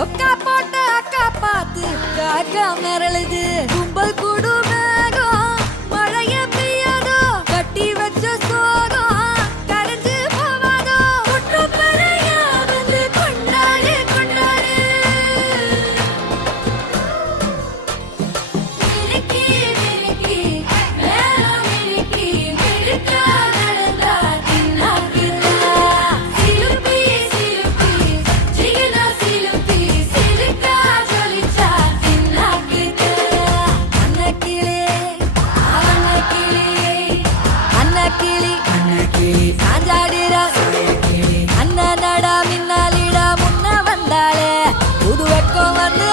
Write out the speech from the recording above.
சொக்கா போட்ட அக்கா பார்த்து காக்கா மிரளுது கும்பல் கூடு மேகம் மழைய பெய்யாதோ கட்டி வச்ச சோகம் கரைஞ்சு போவாதோ குற்றப்பறையா வந்து கொண்டாடு கொண்டாடு மினுக்கி மினுக்கி மேலம் மினுக்கி மினுக்கா நடந்தா தின்னாக்குதா சிலுப்பி சிலுப்பி ஜிகனா சிலுப்பி சிலுக்கா ஜொலிச்சா தின்னாக்குதா அன்னக்கிளி சாஞ்சாடுறா அண்ணனடா மின்னாலிடா முன்ன வந்தாளே புது வெக்கம் வந்து